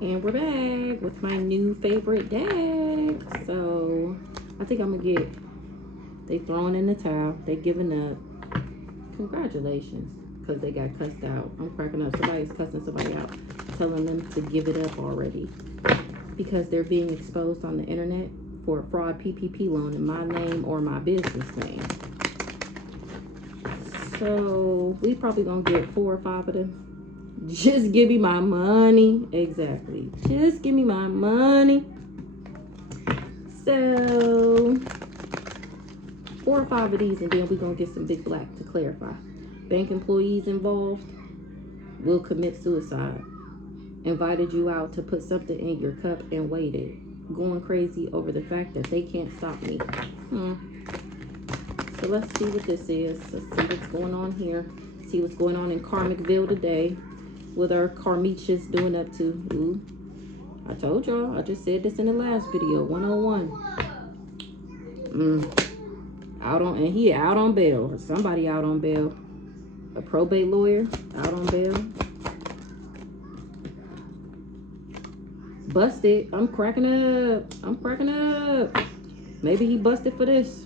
And we're back with my new favorite deck. So I think I'm gonna get, they throwing in the towel, they giving up. Congratulations, because they got cussed out. I'm cracking up. Somebody's cussing somebody out, telling them to give it up already because they're being exposed on the internet for a fraud PPP loan in my name or my business name. So we probably gonna get 4 or 5 of them. Just give me my money. Exactly. Just give me my money. So 4 or 5 of these, and then we're gonna get some big black to clarify. Bank employees involved will commit suicide. Invited you out to put something in your cup and waited. Going crazy over the fact that they can't stop me. So let's see what this is. Let's see what's going on here. See what's going on in Karmicville today. What our Karmiches doing up to. Ooh. I told y'all. I just said this in the last video. 101. Out on, and he out on bail. Or somebody out on bail. A probate lawyer out on bail. Busted. I'm cracking up. I'm cracking up. Maybe he busted for this.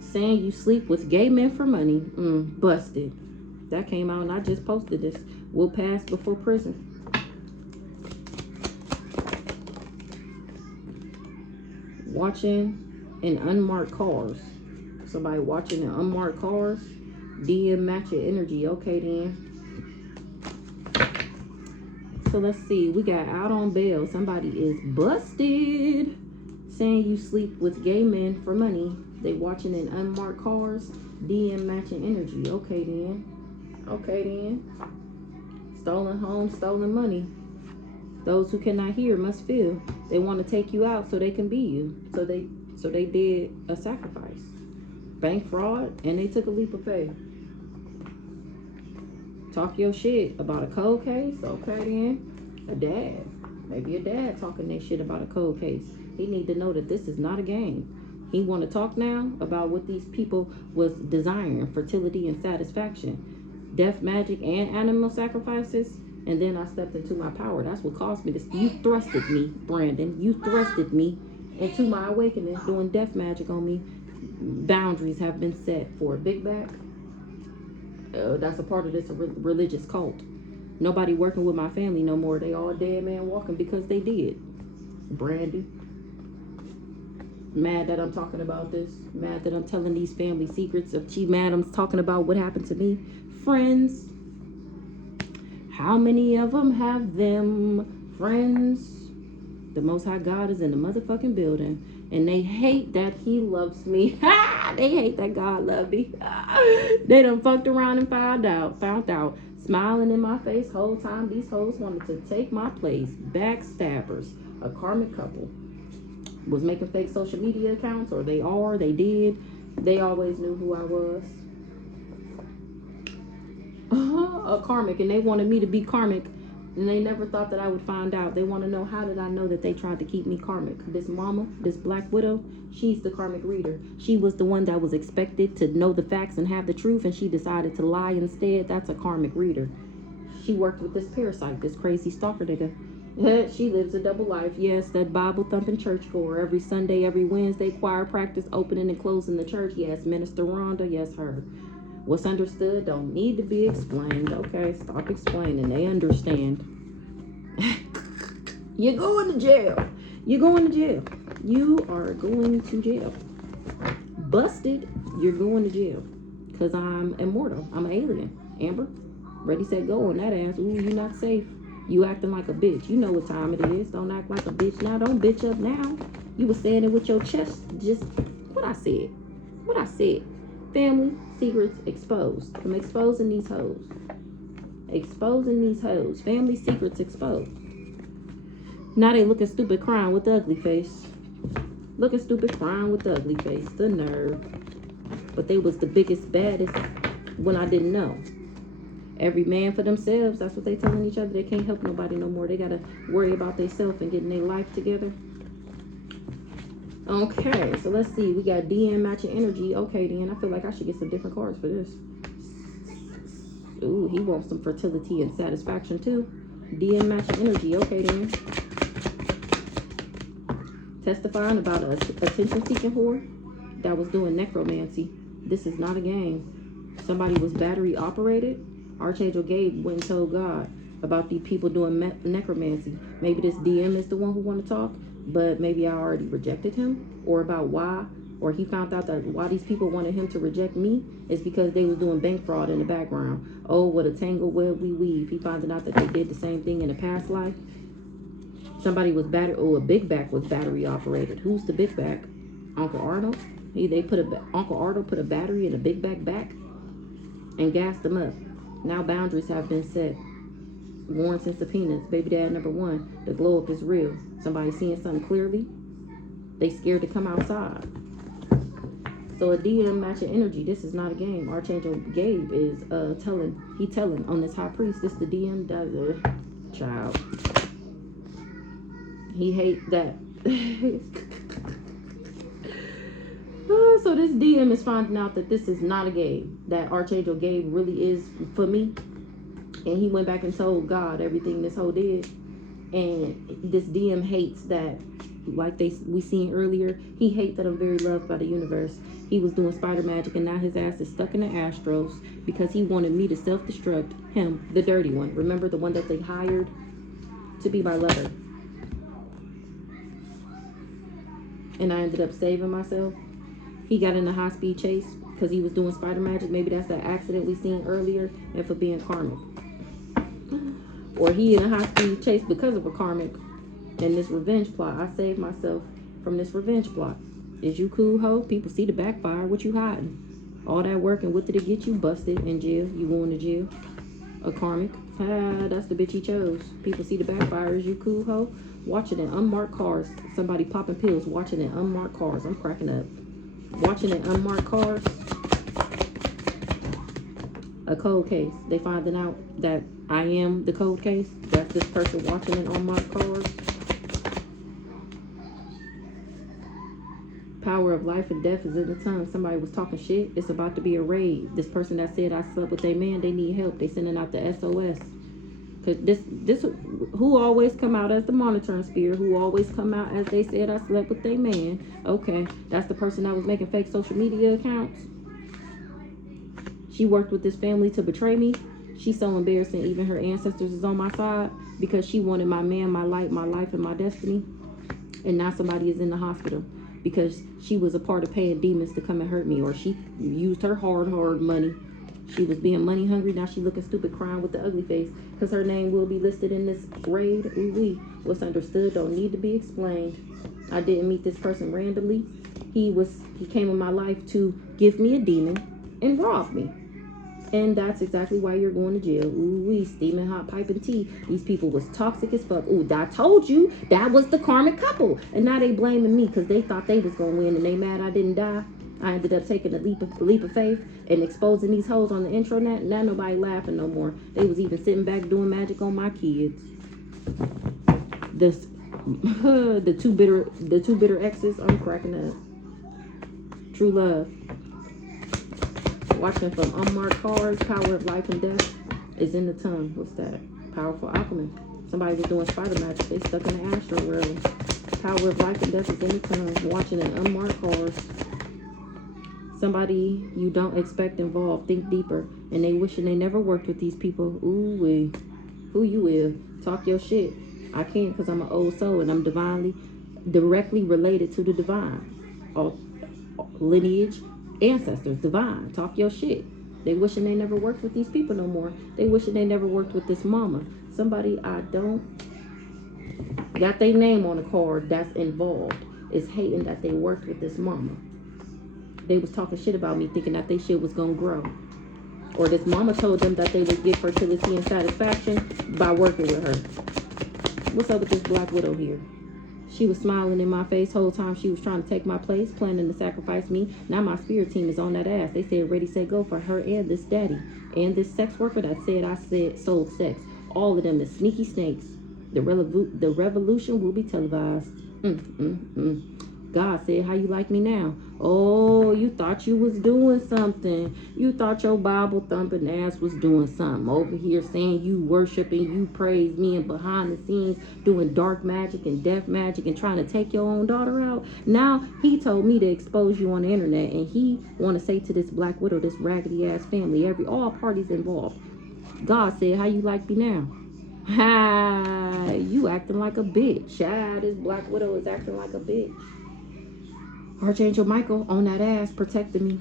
Saying you sleep with gay men for money. Busted. That came out and I just posted this. Will pass before prison. Watching in unmarked cars. Somebody watching in unmarked cars. DM matching energy. Okay then. So let's see. We got out on bail. Somebody is busted. Saying you sleep with gay men for money. They watching in unmarked cars. DM matching energy. Okay then. Okay then. Stolen home, stolen money. Those who cannot hear must feel. They want to take you out so they can be you. So they did a sacrifice. Bank fraud, and they took a leap of faith. Talk your shit about a cold case. Okay then. A dad. Maybe a dad talking their shit about a cold case. He need to know that this is not a game. He want to talk now about what these people was desiring, fertility and satisfaction. Death, magic, and animal sacrifices. And then I stepped into my power. That's what caused me this. You thrusted me, Brandon. You thrusted me into my awakening, doing death magic on me. Boundaries have been set for a big back. That's a part of this religious cult. Nobody working with my family no more. They all dead man walking because they did. Brandy. Mad that I'm talking about this. Mad that I'm telling these family secrets. If she mad I'm talking about what happened to me. Friends. How many of them have them? Friends. The Most High God is in the motherfucking building. And they hate that he loves me. They hate that God loves me. They done fucked around and found out. Smiling in my face whole time. These hoes wanted to take my place. Backstabbers. A karmic couple. Was making fake social media accounts, or they did. They always knew who I was. A karmic, and they wanted me to be karmic, and they never thought that I would find out. They want to know, how did I know that they tried to keep me karmic? This mama, this black widow, she's the karmic reader. She was the one that was expected to know the facts and have the truth, and she decided to lie instead. That's a karmic reader. She worked with this parasite, this crazy stalker nigga. She lives a double life. Yes, that Bible thumping churchgoer. Every Sunday, every Wednesday, choir practice, opening and closing the church. Yes, Minister Rhonda. Yes, her. What's understood don't need to be explained. Okay, stop explaining. They understand. You're going to jail. You're going to jail. You are going to jail. Busted. You're going to jail. Because I'm immortal. I'm an alien. Amber, ready, set, go on that ass. Ooh, you're not safe. You acting like a bitch. You know what time it is. Don't act like a bitch now. Don't bitch up now. You was saying it with your chest. Just what I said. What I said. Family secrets exposed. I'm exposing these hoes. Exposing these hoes. Family secrets exposed. Now they looking stupid crying with the ugly face. Looking stupid crying with the ugly face. The nerve. But they was the biggest, baddest when I didn't know. Every man for themselves. That's what they telling each other. They can't help nobody no more. They gotta worry about themselves and getting their life together. Okay, so let's see. We got DM matching energy. Okay, then I feel like I should get some different cards for this. Ooh, he wants some fertility and satisfaction too. DM matching energy. Okay then. Testifying about a attention-seeking whore that was doing necromancy. This is not a game. Somebody was battery operated. Archangel Gabe went and told God about these people doing necromancy. Maybe this DM is the one who want to talk, but maybe I already rejected him, or about why, or he found out that why these people wanted him to reject me is because they was doing bank fraud in the background. Oh, what a tangle web we weave. He found out that they did the same thing in a past life. Somebody was a big back was battery operated. Who's the big back? Uncle Arnold. Uncle Arnold put a battery in a big back and gassed them up. Now boundaries have been set. Warrants and subpoenas. Baby dad number 1. The glow up is real. Somebody seeing something clearly. They scared to come outside. So a DM matching energy. This is not a game. Archangel Gabe is telling on this high priest. This the DM does a child. He hate that. So this DM is finding out that this is not a game. That Archangel Gabe really is for me. And he went back and told God everything this whole did. And this DM hates that, like we seen earlier, he hates that I'm very loved by the universe. He was doing spider magic and now his ass is stuck in the Astros because he wanted me to self-destruct him, the dirty one. Remember the one that they hired to be my lover. And I ended up saving myself. He got in a high-speed chase because he was doing spider magic. Maybe that's that accident we seen earlier, and for being karmic. Or he in a high-speed chase because of a karmic and this revenge plot. I saved myself from this revenge plot. Is you cool, ho? People see the backfire. What you hiding? All that work, and what did it get you? Busted in jail. You going to jail. A karmic. That's the bitch he chose. People see the backfire. Is you cool, ho? Watching in unmarked cars. Somebody popping pills. Watching in unmarked cars. I'm cracking up. Watching in unmarked cars. A cold case. They finding out that I am the cold case. That's this person watching in unmarked cars. Power of life and death is in the tongue. Somebody was talking shit. It's about to be a raid. This person that said I slept with their man, they need help. They sending out the SOS. Cause this who always come out as the monitoring spirit, who always come out as they said I slept with their man. Okay, that's the person that was making fake social media accounts. She worked with this family to betray me. She's so embarrassing. Even her ancestors is on my side because she wanted my man, my light, my life, and my destiny. And now somebody is in the hospital because she was a part of paying demons to come and hurt me, or she used her hard money. She was being money hungry. Now she looking stupid, crying with the ugly face because her name will be listed in this raid. Ooh-wee. What's understood don't need to be explained. I didn't meet this person randomly. He came in my life to give me a demon and rob me. And that's exactly why you're going to jail. Ooh-wee, steaming hot pipe and tea. These people was toxic as fuck. Ooh, I told you that was the karmic couple. And now they blaming me because they thought they was going to win and they mad I didn't die. I ended up taking a leap of faith and exposing these hoes on the intranet. Now nobody laughing no more. They was even sitting back doing magic on my kids. The two bitter exes. I'm cracking up. True love. Watching from unmarked cars. Power of life and death is in the tongue. What's that? Powerful alchemy. Somebody was doing spider magic. They stuck in the astral realm. Power of life and death is in the tongue. Watching in unmarked cars. Somebody you don't expect involved. Think deeper. And they wishing they never worked with these people. Ooh-wee. Who you with? Talk your shit. I can't because I'm an old soul and I'm directly related to the divine. All lineage, ancestors, divine. Talk your shit. They wishing they never worked with these people no more. They wishing they never worked with this mama. Somebody I don't got their name on a card that's involved is hating that they worked with this mama. They was talking shit about me thinking that they shit was gonna grow. Or this mama told them that they would get fertility and satisfaction by working with her. What's up with this black widow here? She was smiling in my face whole time she was trying to take my place, planning to sacrifice me. Now my spirit team is on that ass. They said ready, set, go for her and this daddy. And this sex worker that said sold sex. All of them is sneaky snakes. The revolution will be televised. God said, how you like me now? Oh, you thought you was doing something. You thought your Bible thumping ass was doing something. Over here saying you worship and you praise me, and behind the scenes doing dark magic and death magic and trying to take your own daughter out. Now he told me to expose you on the internet, and he want to say to this black widow, this raggedy ass family, all parties involved. God said, how you like me now? Ha, you acting like a bitch. Ah, this black widow is acting like a bitch. Archangel Michael on that ass protected me.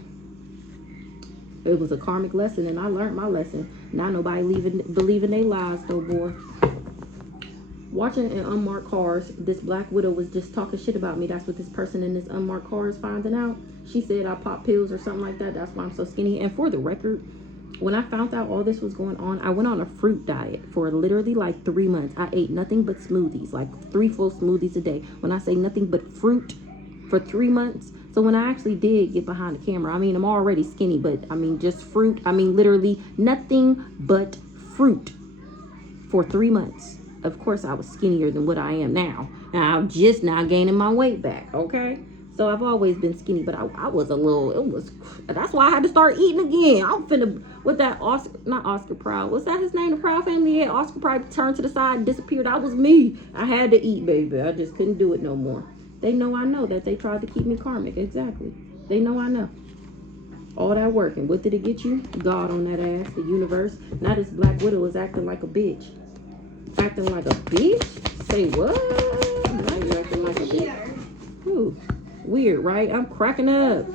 It was a karmic lesson, and I learned my lesson. Now nobody believing they lies, though, boy. Watching in unmarked cars, this black widow was just talking shit about me. That's what this person in this unmarked car is finding out. She said I pop pills or something like that. That's why I'm so skinny. And for the record, when I found out all this was going on, I went on a fruit diet for literally like 3 months. I ate nothing but smoothies, like 3 full smoothies a day. When I say nothing but fruit for 3 months. So when I actually did get behind the camera, I mean, I'm already skinny, but I mean, just fruit. I mean, literally nothing but fruit for 3 months. Of course, I was skinnier than what I am now. And I'm just now gaining my weight back, okay? So I've always been skinny, but I was a little, that's why I had to start eating again. I'm finna, with that not Oscar Proud, what's that his name, the Proud family? Yeah, Oscar Proud turned to the side and disappeared. That was me. I had to eat, baby. I just couldn't do it no more. They know I know that they tried to keep me karmic. Exactly. They know I know. All that work. And what did it get you? God on that ass. The universe. Now this black widow is acting like a bitch. Acting like a bitch? Say what? Now you acting like a bitch. Ooh. Weird, right? I'm cracking up.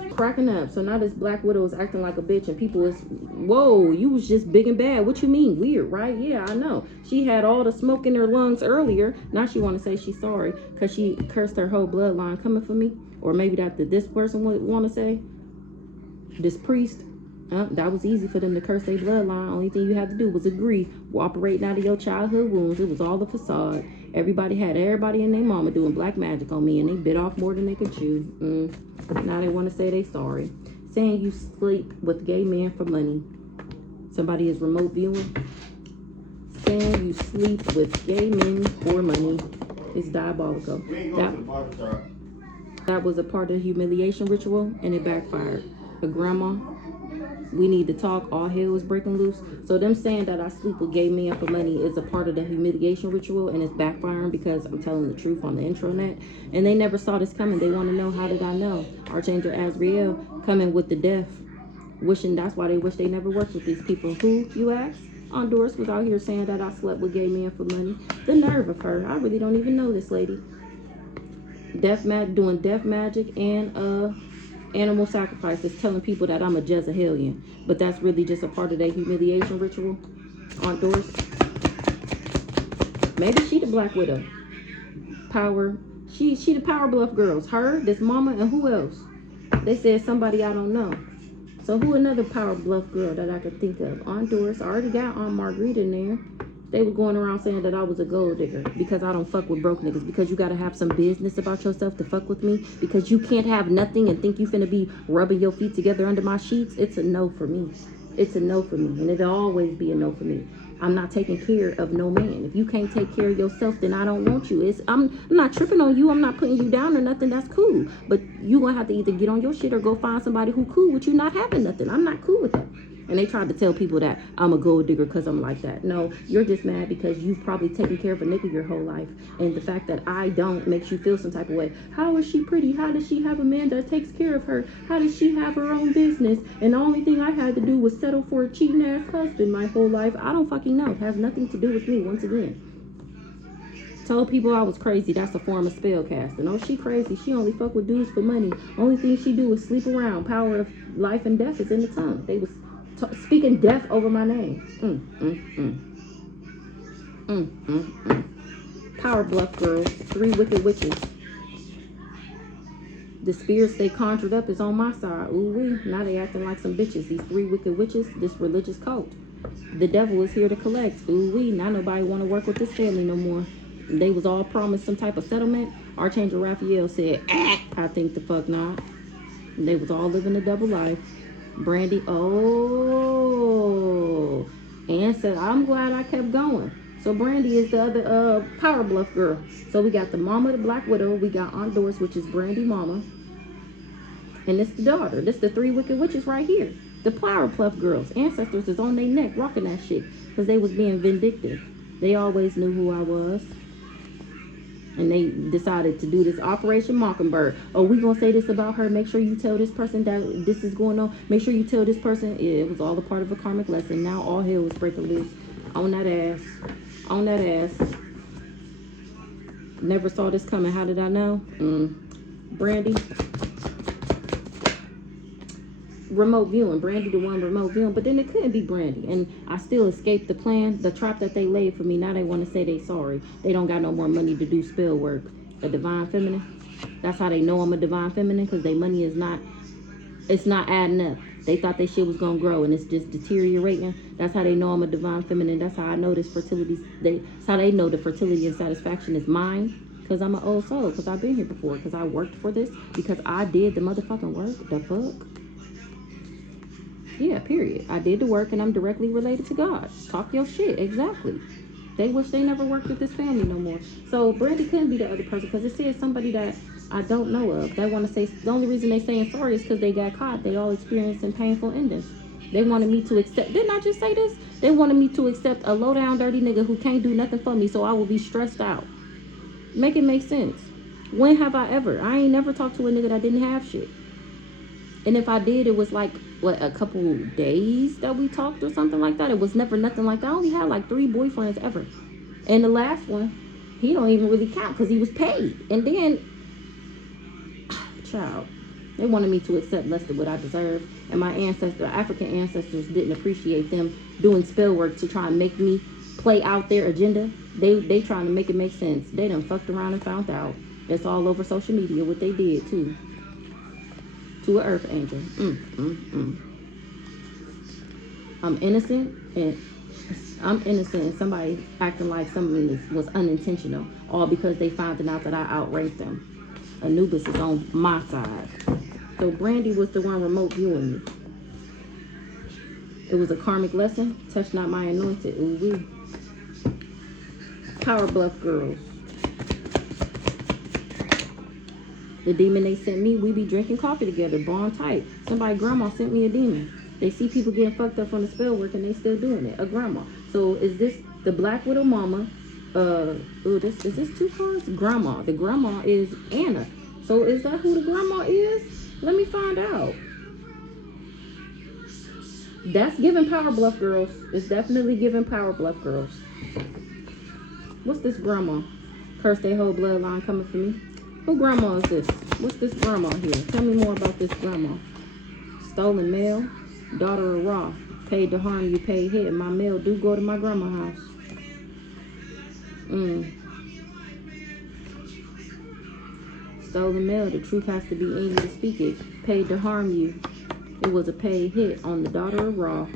So now this black widow is acting like a bitch, and people is, whoa, you was just big and bad. What you mean? Weird, right? Yeah, I know. She had all the smoke in her lungs earlier. Now she want to say she's sorry because she cursed her whole bloodline coming for me. Or maybe that this person would want to say, this priest. That was easy for them to curse their bloodline. Only thing you had to do was agree. Operating out of your childhood wounds. It was all the facade. Everybody and their mama doing black magic on me, and they bit off more than they could chew. Now they want to say they sorry. Saying you sleep with gay men for money. Somebody is remote viewing. Saying you sleep with gay men for money. It's diabolical. That was a part of the humiliation ritual, and it backfired. A grandma, we need to talk, all hell is breaking loose. So them saying that I sleep with gay men for money is a part of the humiliation ritual, and it's backfiring because I'm telling the truth on the intranet. And they never saw this coming. They want to know, how did I know? Archangel Azrael coming with the death. Wishing, that's why they wish they never worked with these people. Who, you ask? Honduras was out here saying that I slept with gay men for money. The nerve of her. I really don't even know this lady. Doing death magic and animal sacrifices, telling people that I'm a Jezebelian, but that's really just a part of their humiliation ritual. Honduras. Maybe she the black widow. Power. She the power bluff girls. Her, this mama, and who else? They said somebody I don't know. So who another power bluff girl that I could think of? Honduras. I already got Aunt Marguerite in there. They were going around saying that I was a gold digger because I don't fuck with broke niggas. Because you gotta have some business about yourself to fuck with me. Because you can't have nothing and think you finna be rubbing your feet together under my sheets. It's a no for me. It's a no for me. And it'll always be a no for me. I'm not taking care of no man. If you can't take care of yourself, then I don't want you. I'm not tripping on you. I'm not putting you down or nothing. That's cool. But you gonna have to either get on your shit or go find somebody who cool with you not having nothing. I'm not cool with that. And they tried to tell people that I'm a gold digger because I'm like that. No, you're just mad because you've probably taken care of a nigga your whole life. And the fact that I don't makes you feel some type of way. How is she pretty? How does she have a man that takes care of her? How does she have her own business? And the only thing I had to do was settle for a cheating ass husband my whole life. I don't fucking know. It has nothing to do with me once again. Told people I was crazy. That's a form of spell casting. Oh, she crazy. She only fuck with dudes for money. Only thing she do is sleep around. Power of life and death is in the tongue. They was speaking death over my name. Power bluff girls. 3 wicked witches. The spirits they conjured up is on my side. Ooh, now they acting like some bitches. These 3 wicked witches, this religious cult. The devil is here to collect. Ooh, now nobody want to work with this family no more. They was all promised some type of settlement. Archangel Raphael said, I think the fuck not. They was all living a double life. Brandy, and said, I'm glad I kept going. So Brandy is the other power bluff girl. So we got the mama, the black widow. We got Aunt Doris, which is Brandy mama. And it's the daughter. This the 3 wicked witches right here. The Flower Pluff girls. Ancestors is on their neck rocking that shit. Because they was being vindictive. They always knew who I was. And they decided to do this Operation Mockingbird. Oh, we gonna say this about her. Make sure you tell this person that this is going on. Make sure you tell this person. Yeah, it was all a part of a karmic lesson. Now all hell was breaking loose. On that ass. On that ass. Never saw this coming. How did I know? Brandy. Remote viewing. Brandy the one remote viewing. But then it couldn't be Brandy. And I still escaped the plan. The trap that they laid for me. Now they want to say they sorry. They don't got no more money to do spell work. A divine feminine. That's how they know I'm a divine feminine. Because their money is not. It's not adding up. They thought their shit was going to grow. And it's just deteriorating. That's how they know I'm a divine feminine. That's how I know this fertility. That's how they know the fertility and satisfaction is mine. Because I'm an old soul. Because I've been here before. Because I worked for this. Because I did the motherfucking work. The fuck? Yeah, period. I did the work and I'm directly related to God. Talk your shit. Exactly. They wish they never worked with this family no more. So Brandy couldn't be the other person because it says somebody that I don't know of. They want to say, the only reason they saying sorry is because they got caught. They all experiencing painful endings. They wanted me to accept, didn't I just say this? They wanted me to accept a low down dirty nigga who can't do nothing for me so I will be stressed out. Make it make sense. When have I ever? I ain't never talked to a nigga that didn't have shit. And if I did, it was like, what, a couple days that we talked or something like that. It was never nothing like that. I only had like 3 boyfriends ever. And the last one, he don't even really count because he was paid. And then, child, they wanted me to accept less than what I deserved. And my ancestors, African ancestors, didn't appreciate them doing spell work to try and make me play out their agenda. They trying to make it make sense. They done fucked around and found out. It's all over social media what they did too. To an earth angel. I'm innocent and somebody acting like something was unintentional, all because they found out that I outranked them. Anubis is on my side. So Brandy was the one remote viewing me. It was a karmic lesson. Touch not my anointed. Ooh wee. Power Bluff girls. The demon they sent me, we be drinking coffee together, bond tight. Somebody grandma sent me a demon. They see people getting fucked up from the spell work and they still doing it. A grandma. So is this the Black Widow mama? Is this 2 cards? Grandma. The grandma is Anna. So is that who the grandma is? Let me find out. That's giving Power Bluff girls. It's definitely giving Power Bluff girls. What's this grandma? Curse their whole bloodline coming for me. Who grandma is this? What's this grandma here? Tell me more about this grandma. Stolen mail. Daughter of Ra. Paid to harm you, paid hit. My mail do go to my grandma's house. Stolen mail. The truth has to be in you to speak it. Paid to harm you. It was a paid hit on the daughter of Ra.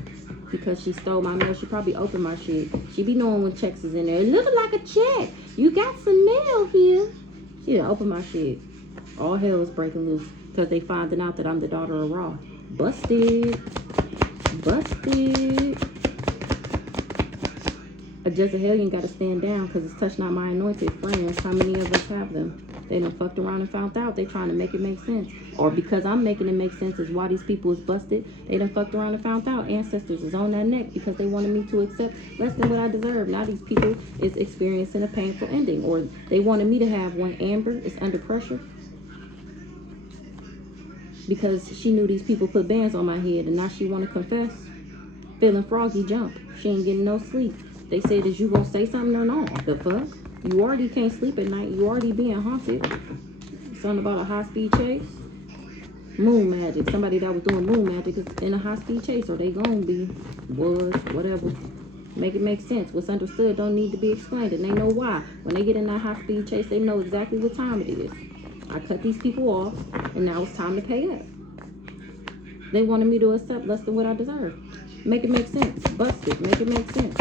Because she stole my mail. She probably opened my shit. She be knowing when checks is in there. It looks like a check. You got some mail here. She didn't open my shit. All hell is breaking loose because they finding out that I'm the daughter of Ra. Busted. Busted. A Jezebelian got to stand down because it's touch not my anointed friends. How many of us have them? They done fucked around and found out. They trying to make it make sense. Or because I'm making it make sense is why these people is busted. They done fucked around and found out. Ancestors is on that neck because they wanted me to accept less than what I deserve. Now these people is experiencing a painful ending. Or they wanted me to have one. Amber is under pressure. Because she knew these people put bands on my head and now she want to confess. Feeling froggy jump. She ain't getting no sleep. They said, is you gonna say something or not? The fuck? You already can't sleep at night. You already being haunted. Something about a high-speed chase. Moon magic. Somebody that was doing moon magic is in a high-speed chase. Or they gonna be. Was. Whatever. Make it make sense. What's understood don't need to be explained. And they know why. When they get in that high-speed chase, they know exactly what time it is. I cut these people off. And now it's time to pay up. They wanted me to accept less than what I deserve. Make it make sense. Busted. Make it make sense.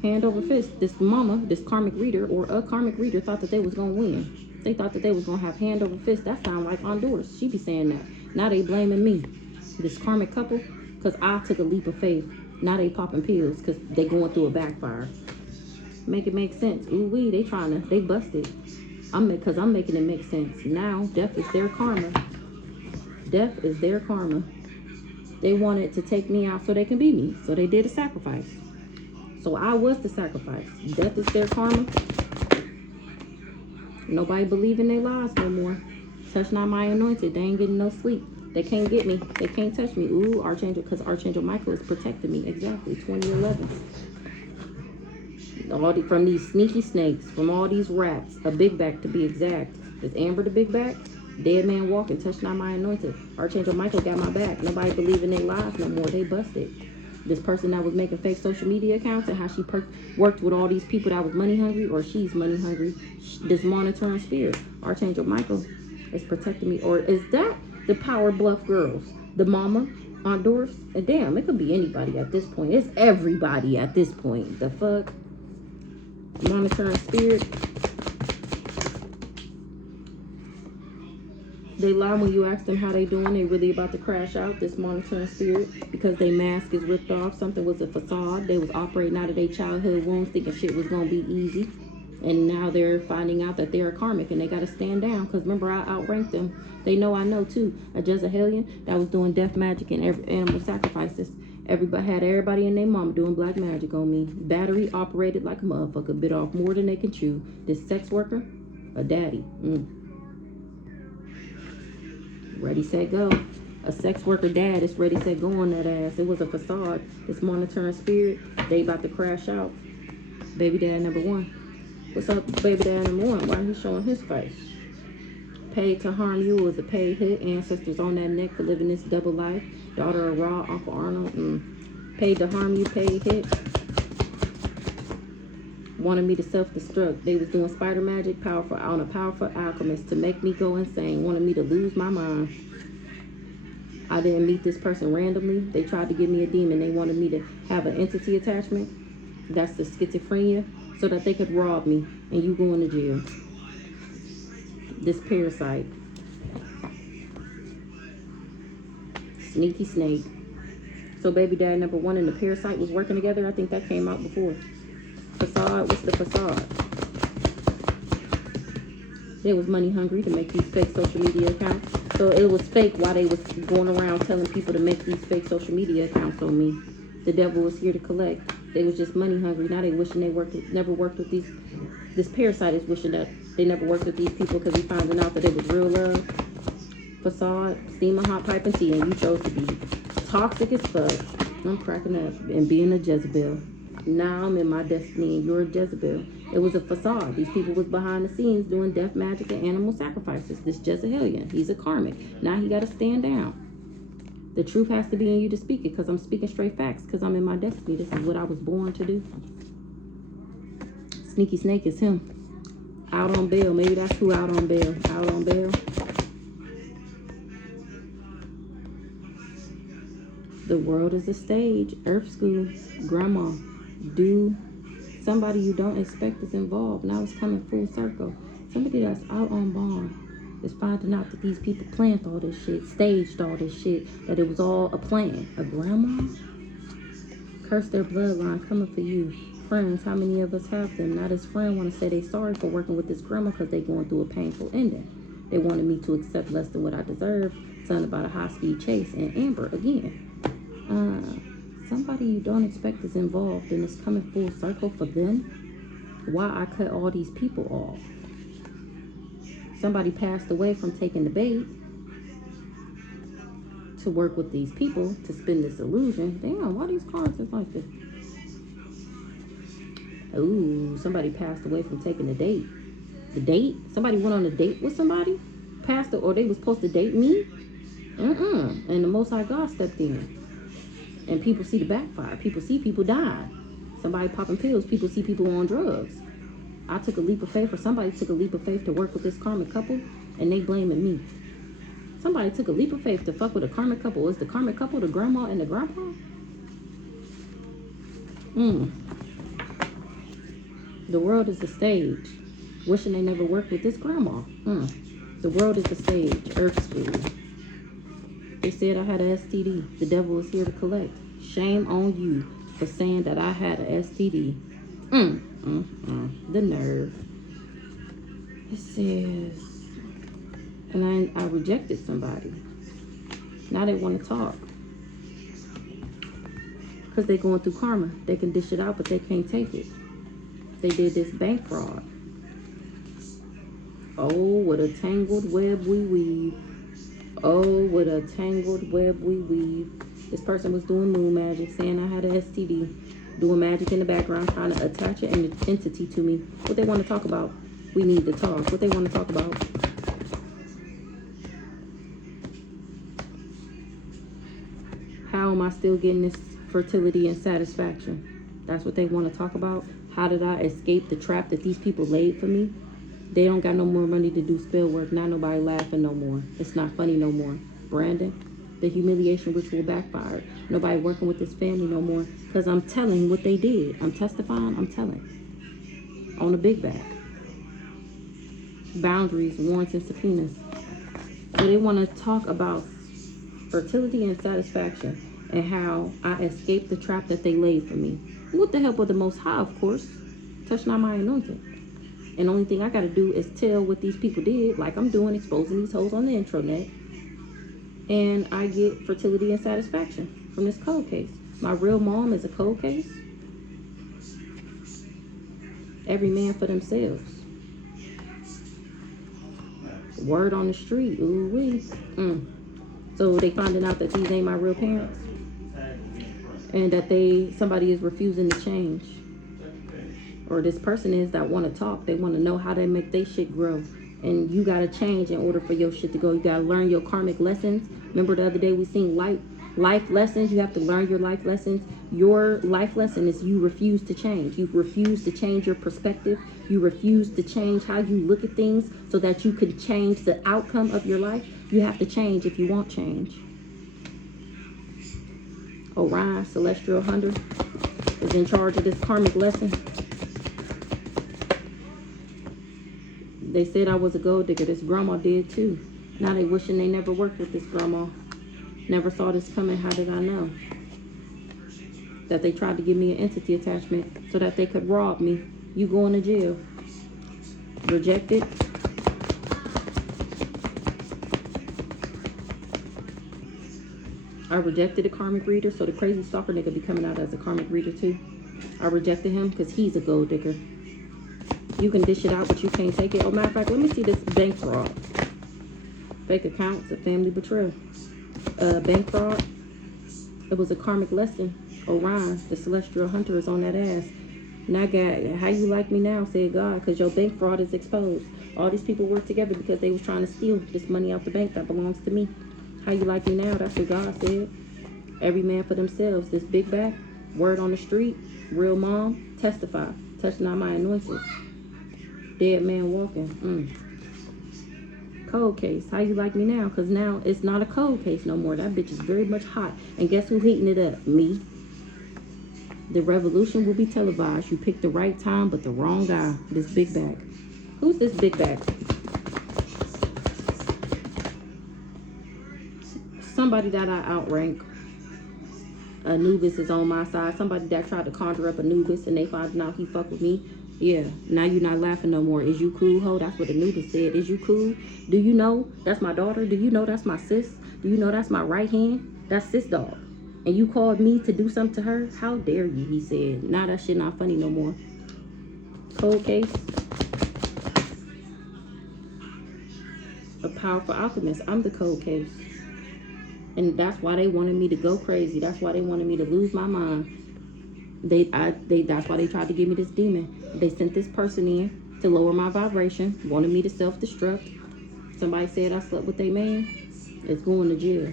Hand over fist. This mama, this karmic reader or a karmic reader thought that they was going to win. They thought that they was going to have hand over fist. That sound like Honduras. She be saying that. Now they blaming me. This karmic couple, because I took a leap of faith. Now they popping pills because they going through a backfire. Make it make sense. Ooh wee, they busted. Because I'm making it make sense. Now, death is their karma. Death is their karma. They wanted to take me out so they can be me. So they did a sacrifice. So I was the sacrifice. Death is their karma. Nobody believe in their lies no more. Touch not my anointed. They ain't getting no sleep. They can't get me. They can't touch me. Ooh, Archangel, because Archangel Michael is protecting me. Exactly. 2011. From these sneaky snakes, from all these rats, a big back to be exact. Is Amber the big back? Dead man walking, touch not my anointed. Archangel Michael got my back. Nobody believe in their lies no more. They busted. This person that was making fake social media accounts and how she worked with all these people that was money hungry, or she's money hungry. This monitoring spirit, Archangel Michael, is protecting me. Or is that the Power Bluff girls? The mama, Aunt Doris? And damn, it could be anybody at this point. It's everybody at this point. The fuck? Monitoring spirit. They lie when you ask them how they doing. They really about to crash out, this monitoring spirit, because their mask is ripped off. Something was a facade. They was operating out of their childhood wounds, thinking shit was gonna be easy, and now they're finding out that they're a karmic and they gotta stand down. Because remember, I outranked them. They know I know too. A Jezebelian that was doing death magic and animal sacrifices. Everybody had everybody and their mama doing black magic on me. Battery operated like a motherfucker. Bit off more than they can chew. This sex worker, a daddy. Ready, set, go. A sex worker dad is ready, set, go on that ass. It was a facade. This monitoring spirit, they about to crash out. Baby dad number one. What's up, baby dad number one? Why he showing his face? Paid to harm you was a paid hit. Ancestors on that neck for living this double life. Daughter of Raw, Uncle Arnold. Paid to harm you, paid hit. Wanted me to self-destruct. They was doing spider magic on a powerful alchemist to make me go insane. Wanted me to lose my mind. I didn't meet this person randomly. They tried to give me a demon. They wanted me to have an entity attachment. That's the schizophrenia. So that they could rob me and you going to jail. This parasite. Sneaky snake. So baby dad number one and the parasite was working together. I think that came out before. Facade. What's the facade? They was money hungry to make these fake social media accounts. So it was fake while they was going around telling people to make these fake social media accounts on me. The devil was here to collect. They was just money hungry. Now they wishing they never worked with these. This parasite is wishing that they never worked with these people because he finding out that it was real love. Facade, steaming hot pipe and tea, and you chose to be toxic as fuck. I'm cracking up and being a Jezebel. Now I'm in my destiny and you're a Jezebel. It was a facade. These people was behind the scenes doing death magic and animal sacrifices. This Jezebelian, he's a karmic. Now he got to stand down. The truth has to be in you to speak it, because I'm speaking straight facts, because I'm in my destiny. This is what I was born to do. Sneaky snake is him. Out on bail. Maybe that's who out on bail. Out on bail. The world is a stage. Earth school. Grandma. Do. Somebody you don't expect is involved. Now it's coming full circle. Somebody that's out on bond is finding out that these people planned all this shit, staged all this shit, that it was all a plan. A grandma? Curse their bloodline coming for you. Friends, how many of us have them? Now this friend want to say they sorry for working with this grandma because they going through a painful ending. They wanted me to accept less than what I deserve. Something about a high-speed chase. And Amber, again. Somebody you don't expect is involved and it's coming full circle for them. Why I cut all these people off. Somebody passed away from taking the bait to work with these people to spin this illusion. Damn, why these cards is like this? Ooh, somebody passed away from taking the date. The date? Somebody went on a date with somebody? Passed it, or they was supposed to date me? And the Most High God stepped in. And people see the backfire. People see people die. Somebody popping pills. People see people on drugs. I took a leap of faith, or somebody took a leap of faith to work with this karmic couple, and they blaming me. Somebody took a leap of faith to fuck with a karmic couple. Is the karmic couple the grandma and the grandpa? The world is a stage. Wishing they never worked with this grandma. The world is a stage. Earth school. They said I had an STD. The devil is here to collect. Shame on you for saying that I had an STD. The nerve. It says, and I rejected somebody. Now they want to talk. Because they're going through karma. They can dish it out, but they can't take it. They did this bank fraud. Oh, what a tangled web we weave. Oh, what a tangled web we weave. This person was doing moon magic, saying I had an STD, doing magic in the background, trying to attach an entity to me. What they want to talk about? We need to talk. What they want to talk about? How am I still getting this fertility and satisfaction? That's what they want to talk about. How did I escape the trap that these people laid for me? They don't got no more money to do spell work. Not nobody laughing no more. It's not funny no more. Brandon, the humiliation ritual backfired. Nobody working with this family no more. Because I'm telling what they did. I'm testifying. I'm telling. On the big back. Boundaries, warrants, and subpoenas. So they want to talk about fertility and satisfaction. And how I escaped the trap that they laid for me. With the help of the Most High, of course. Touch not my anointing. And the only thing I got to do is tell what these people did, like I'm doing, exposing these hoes on the intranet. And I get fertility and satisfaction from this cold case. My real mom is a cold case. Every man for themselves. Word on the street. Ooh wee. So they finding out that these ain't my real parents. And that somebody is refusing to change. Or this person is that want to talk. They want to know how they make their shit grow. And you got to change in order for your shit to go. You got to learn your karmic lessons. Remember the other day we seen life lessons. You have to learn your life lessons. Your life lesson is you refuse to change. You refuse to change your perspective. You refuse to change how you look at things so that you can change the outcome of your life. You have to change if you want change. Orion, Celestial Hunter, is in charge of this karmic lesson. They said I was a gold digger. This grandma did too. Now they wishing they never worked with this grandma. Never saw this coming. How did I know? That they tried to give me an entity attachment so that they could rob me. You going to jail. Rejected. I rejected a karmic reader, so the crazy stalker nigga be coming out as a karmic reader too. I rejected him because he's a gold digger. You can dish it out, but you can't take it. Oh, matter of fact, let me see this bank fraud. Fake accounts, a family betrayal. Bank fraud. It was a karmic lesson. Orion, the celestial hunter, is on that ass. Now, God, how you like me now, said God, because your bank fraud is exposed. All these people work together because they was trying to steal this money out the bank that belongs to me. How you like me now? That's what God said. Every man for themselves. This big back, word on the street, real mom, testify. Touch not my anointed. Dead man walking. Cold case. How you like me now? Because now it's not a cold case no more. That bitch is very much hot. And guess who heating it up? Me. The revolution will be televised. You picked the right time, but the wrong guy. This big back. Who's this big back? Somebody that I outrank. Anubis is on my side. Somebody that tried to conjure up Anubis and they found out he fucked with me. Yeah, now you're not laughing no more. Is you cool, ho? That's what Anubis said. Is you cool? Do you know that's my daughter? Do you know that's my sis? Do you know that's my right hand? That's sis dog. And you called me to do something to her? How dare you, he said. Now that shit not funny no more. Cold case. A powerful alchemist. I'm the cold case. And that's why they wanted me to go crazy. That's why they wanted me to lose my mind. That's why they tried to give me this demon. They sent this person in to lower my vibration, wanted me to self-destruct. Somebody said I slept with a man. It's going to jail.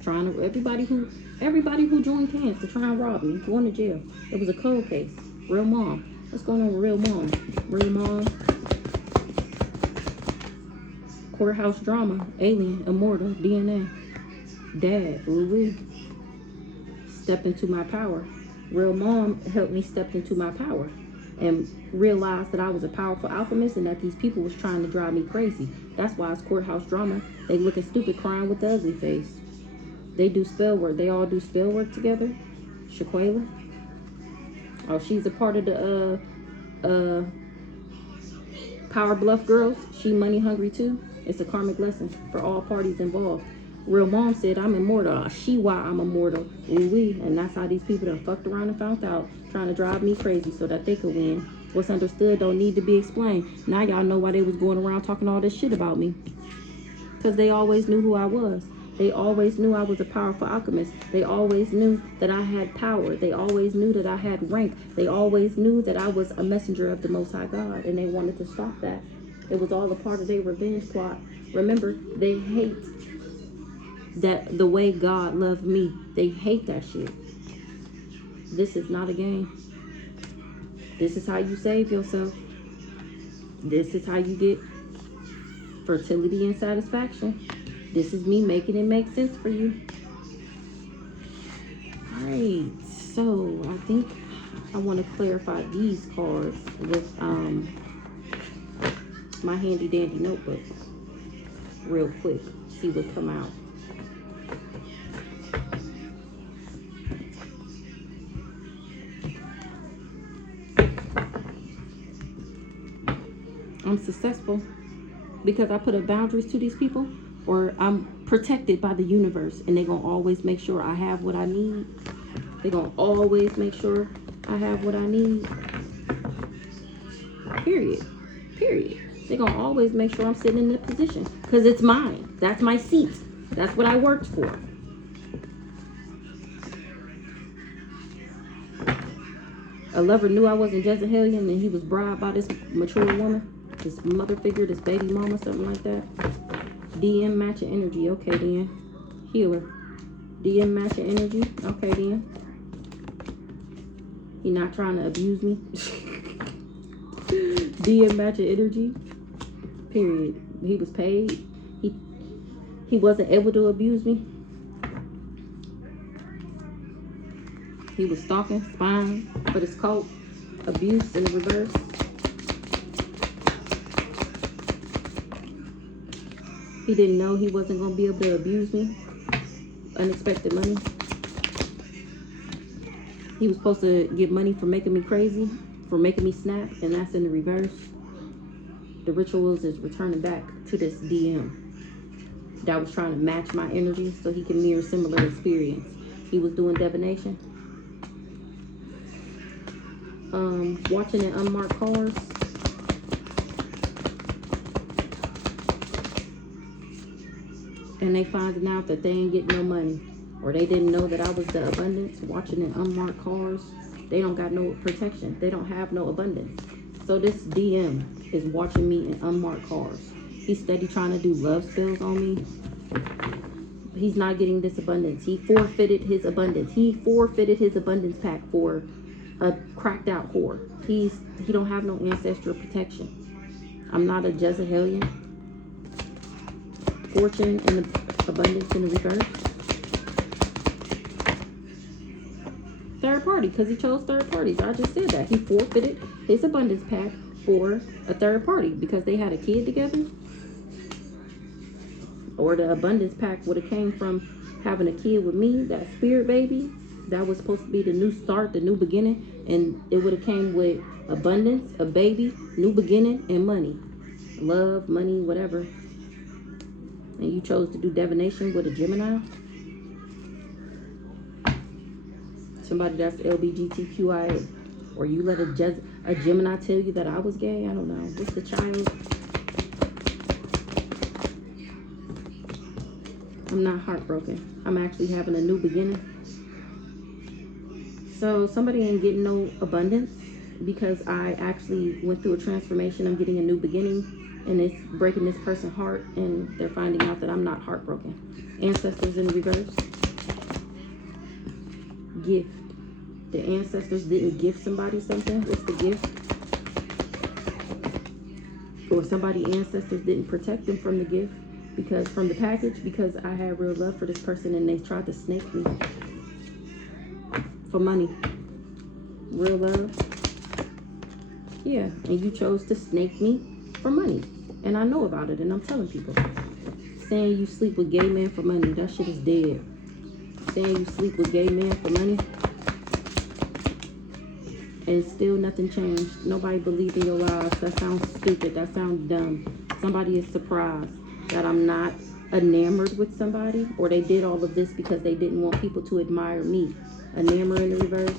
Trying to everybody who joined hands to try and rob me, going to jail. It was a cold case. Real mom. What's going on with real mom? Real mom. Courthouse drama. Alien. Immortal. DNA. Dad. Louis. Step into my power. Real mom helped me step into my power and realized that I was a powerful alchemist and that these people was trying to drive me crazy. That's why it's courthouse drama. They looking stupid crying with the ugly face. They do spell work. They all do spell work together. Shaquela. Oh, she's a part of the Power Bluff Girls, she money hungry too. It's a karmic lesson for all parties involved. Real Mom said, I'm immortal. She why I'm immortal. Ooh-wee. And that's how these people done fucked around and found out, trying to drive me crazy so that they could win. What's understood don't need to be explained. Now y'all know why they was going around talking all this shit about me. Because they always knew who I was. They always knew I was a powerful alchemist. They always knew that I had power. They always knew that I had rank. They always knew that I was a messenger of the Most High God. And they wanted to stop that. It was all a part of their revenge plot. Remember, they hate that the way God loved me. They hate that shit. This is not a game. This is how you save yourself. This is how you get fertility and satisfaction. This is me making it make sense for you. Alright, so I think I want to clarify these cards with my handy dandy notebook real quick. See what come out. I'm successful because I put up boundaries to these people, or I'm protected by the universe, and they're going to always make sure I have what I need. They're going to always make sure I have what I need. Period. Period. They're going to always make sure I'm sitting in the position because it's mine. That's my seat. That's what I worked for. A lover knew I wasn't Jezebelian, and he was bribed by this mature woman. This mother figure, this baby mama, something like that. DM matching energy. Okay, then. Healer. DM matching energy. Okay, then. He not trying to abuse me. DM matching energy. Period. He was paid. He wasn't able to abuse me. He was stalking, spying for this cult. Abuse in the reverse. He didn't know he wasn't going to be able to abuse me. Unexpected money. He was supposed to get money for making me crazy, for making me snap, and that's in the reverse. The rituals is returning back to this DM that was trying to match my energy so he can mirror similar experience. He was doing divination. Watching in unmarked cars. And they finding out that they ain't getting no money, or they didn't know that I was the abundance. Watching in unmarked cars, they don't got no protection. They don't have no abundance. So this DM is watching me in unmarked cars. He's steady trying to do love spells on me. He's not getting this abundance. He forfeited his abundance. He forfeited his abundance pack for a cracked out whore. He don't have no ancestral protection. I'm not a Jezebelian. Fortune and the abundance in the reverse. Third party, because he chose third parties. I just said that. He forfeited his abundance pack for a third party because they had a kid together. Or the abundance pack would have came from having a kid with me, that spirit baby. That was supposed to be the new start, the new beginning. And it would have came with abundance, a baby, new beginning, and money. Love, money, whatever. And you chose to do divination with a Gemini. Somebody that's LGBTQIA. Or you let a Gemini tell you that I was gay. I don't know. What's the child? I'm not heartbroken. I'm actually having a new beginning. So somebody ain't getting no abundance because I actually went through a transformation. I'm getting a new beginning. And it's breaking this person's heart, and they're finding out that I'm not heartbroken. Ancestors in reverse. Gift. The ancestors didn't give somebody something. What's the gift? Or somebody ancestors didn't protect them from the gift, because from the package, because I had real love for this person and they tried to snake me for money. Real love. Yeah, and you chose to snake me for money. And I know about it, and I'm telling people. Saying you sleep with gay men for money, that shit is dead. Saying you sleep with gay men for money, and still nothing changed. Nobody believed in your lies. That sounds stupid. That sounds dumb. Somebody is surprised that I'm not enamored with somebody, or they did all of this because they didn't want people to admire me. Enamored in the reverse.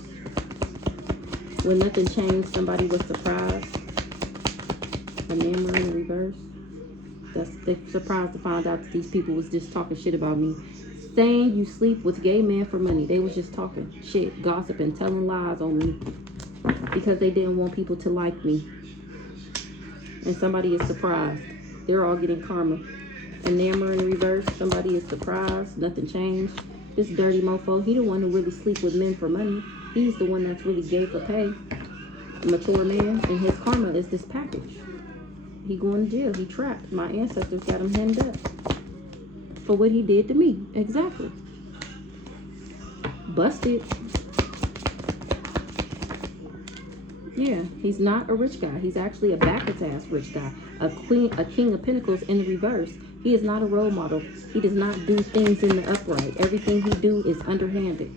When nothing changed, somebody was surprised. Enamored in the reverse. They're surprised to find out that these people was just talking shit about me. Saying you sleep with gay men for money. They was just talking shit, gossiping, telling lies on me because they didn't want people to like me. And somebody is surprised. They're all getting karma. Enamored in reverse. Somebody is surprised. Nothing changed. This dirty mofo, he the one who really sleep with men for money. He's the one that's really gay for pay. A mature man. And his karma is this package. He going to jail. He trapped. My ancestors got him hemmed up for what he did to me. Exactly. Busted. Yeah, he's not a rich guy. He's actually a backwards ass rich guy. A king of pentacles in the reverse. He is not a role model. He does not do things in the upright. Everything he do is underhanded.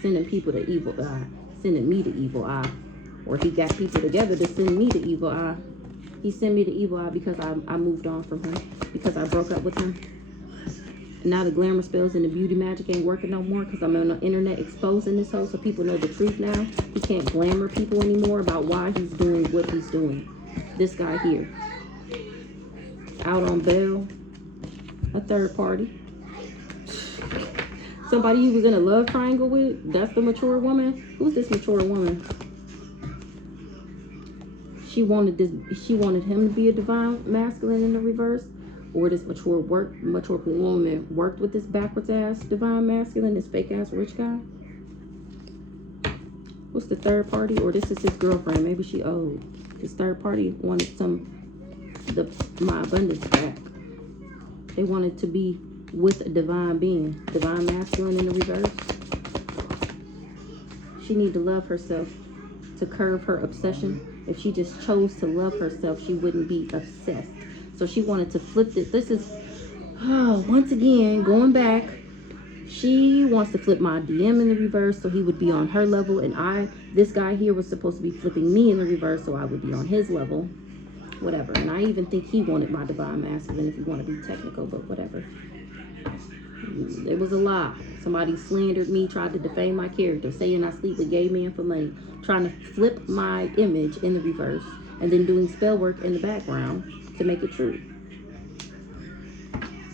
Sending people to evil eye. Sending me to evil eye. Or he got people together to send me to evil eye. He sent me to evil eye because I moved on from him. Because I broke up with him. And now the glamour spells and the beauty magic ain't working no more because I'm on the internet exposing this hoe so people know the truth now. He can't glamour people anymore about why he's doing what he's doing. This guy here. Out on bail. A third party. Somebody he was in a love triangle with. That's the mature woman. Who's this mature woman? She wanted him to be a divine masculine in the reverse. Or this mature woman worked with this backwards ass divine masculine, this fake ass rich guy. What's the third party? Or this is his girlfriend. Maybe she owed. This third party wanted my abundance back. They wanted to be with a divine being. Divine masculine in the reverse. She need to love herself to curb her obsession. If she just chose to love herself, she wouldn't be obsessed. So she wanted to flip it. This is, once again, going back. She wants to flip my DM in the reverse so he would be on her level. And this guy here was supposed to be flipping me in the reverse so I would be on his level. Whatever. And I even think he wanted my divine masculine if you want to be technical, but whatever. It was a lie. Somebody slandered me, tried to defame my character, saying I sleep with gay men for money, trying to flip my image in the reverse, and then doing spell work in the background to make it true.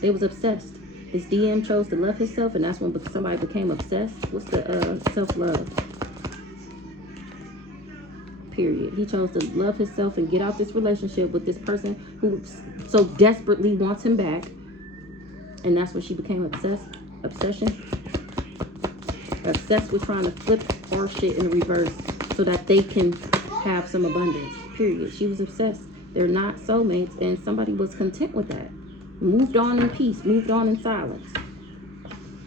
They was obsessed. His DM chose to love himself, and that's when somebody became obsessed. What's the self-love? Period. He chose to love himself and get out this relationship with this person who so desperately wants him back. And that's when she became obsessed. Obsession. Obsessed with trying to flip our shit in reverse so that they can have some abundance. Period. She was obsessed. They're not soulmates, and somebody was content with that. Moved on in peace. Moved on in silence.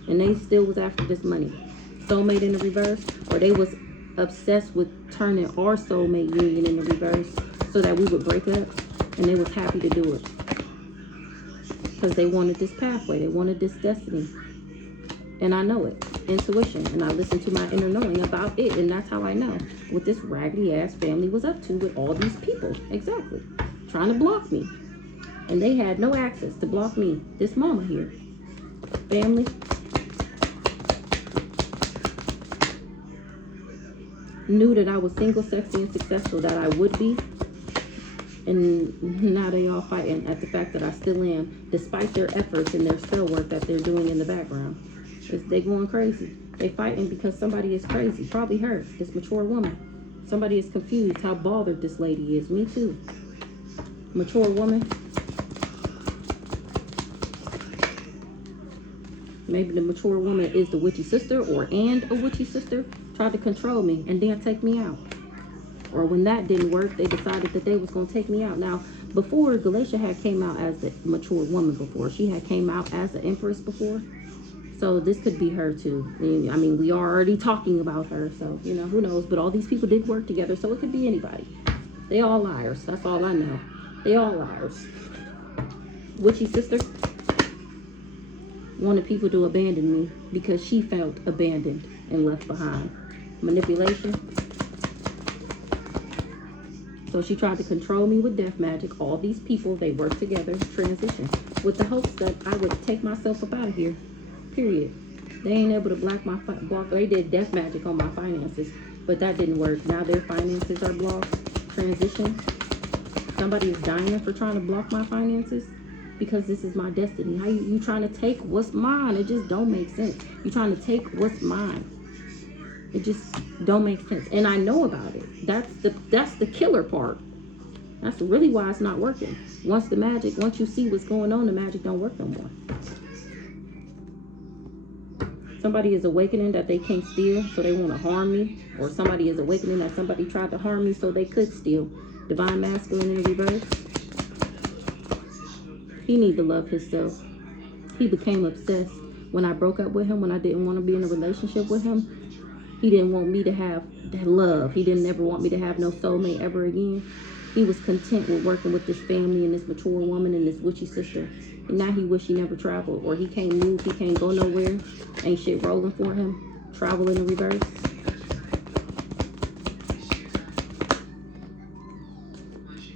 And they still was after this money. Soulmate in the reverse. Or they was obsessed with turning our soulmate union in the reverse so that we would break up. And they was happy to do it. Because they wanted this pathway. They wanted this destiny. And I know it. Intuition. And I listen to my inner knowing about it. And that's how I know what this raggedy ass family was up to with all these people. Exactly. Trying to block me. And they had no access to block me. This mama here. Family. Knew that I was single, sexy, and successful. That I would be. And now they all fighting at the fact that I still am, despite their efforts and their spell work that they're doing in the background. They going crazy. They fighting because somebody is crazy. Probably her, this mature woman. Somebody is confused how bothered this lady is. Me too. Mature woman. Maybe the mature woman is the witchy sister and a witchy sister tried to control me and then take me out. Or when that didn't work, they decided that they was going to take me out. Now, before, Galatia had came out as the mature woman before. She had came out as the empress before. So this could be her too. I mean, we are already talking about her. So, you know, who knows. But all these people did work together. So it could be anybody. They all liars. That's all I know. They all liars. Witchy sister wanted people to abandon me because she felt abandoned and left behind. Manipulation. So she tried to control me with death magic. All these people, they work together, transition, with the hopes that I would take myself up out of here. Period. They ain't able to block. They did death magic on my finances, but that didn't work. Now their finances are blocked. Transition. Somebody is dying for trying to block my finances because this is my destiny. How you trying to take what's mine? It just don't make sense. You trying to take what's mine. It just don't make sense. And I know about it. That's the killer part. That's really why it's not working. Once you see what's going on, the magic don't work no more. Somebody is awakening that they can't steal, so they want to harm me. Or somebody is awakening that somebody tried to harm me, so they could steal. Divine masculine in reverse. He need to love himself. He became obsessed. When I broke up with him, when I didn't want to be in a relationship with him, he didn't want me to have that love. He didn't ever want me to have no soulmate ever again. He was content with working with this family and this mature woman and this witchy sister. And now he wish he never traveled. Or he can't move, he can't go nowhere. Ain't shit rolling for him. Travel in the reverse.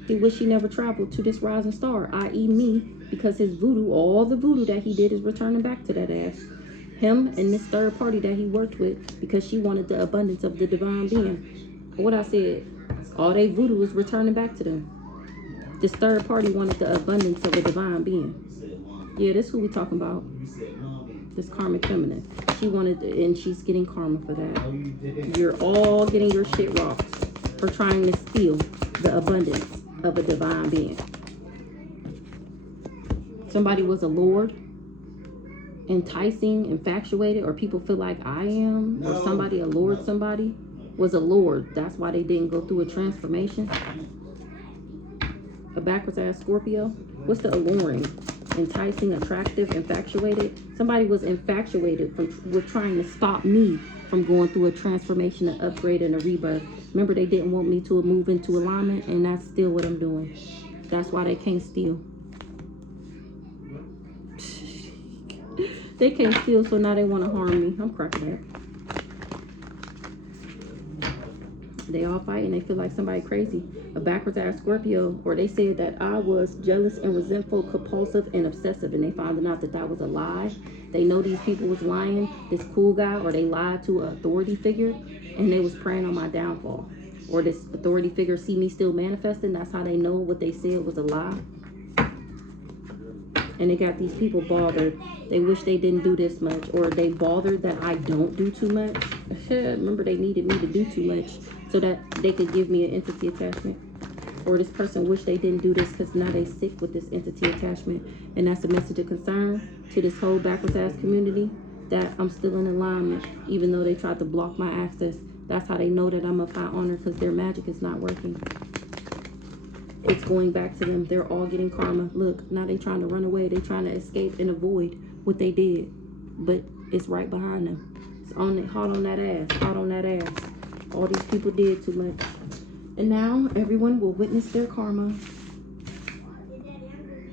He wish he never traveled to this rising star, i.e. me, because his voodoo, all the voodoo that he did is returning back to that ass. Him and this third party that he worked with, because she wanted the abundance of the divine being. What I said, all they voodoo is returning back to them. This third party wanted the abundance of a divine being. Yeah, this who we talking about. This karmic feminine. She wanted, and she's getting karma for that. You're all getting your shit rocked for trying to steal the abundance of a divine being. Somebody was a lord, enticing, infatuated, or people feel like I am, or somebody, a lord, somebody was a lord. That's why they didn't go through a transformation. A backwards ass Scorpio. What's the alluring? Enticing, attractive, infatuated. Somebody was infatuated with trying to stop me from going through a transformation, an upgrade, and a rebirth. Remember, they didn't want me to move into alignment, and that's still what I'm doing. That's why they can't steal. They can't steal, so now they want to harm me. I'm cracking up. They all fighting. They feel like somebody crazy. A backwards ass Scorpio, or they said that I was jealous and resentful, compulsive, and obsessive, and they found out that that was a lie. They know these people was lying, this cool guy, or they lied to an authority figure, and they was preying on my downfall. Or this authority figure see me still manifesting. That's how they know what they said was a lie. And they got these people bothered. They wish they didn't do this much, or they bothered that I don't do too much. Remember, they needed me to do too much so that they could give me an entity attachment. Or this person wish they didn't do this because now they sick with this entity attachment. And that's a message of concern to this whole backwards ass community, that I'm still in alignment, even though they tried to block my access. That's how they know that I'm of high honor, because their magic is not working. It's going back to them. They're all getting karma. Look, now they trying to run away. They trying to escape and avoid what they did. But it's right behind them. It's on it, hot on that ass, hot on that ass. All these people did too much. And now everyone will witness their karma.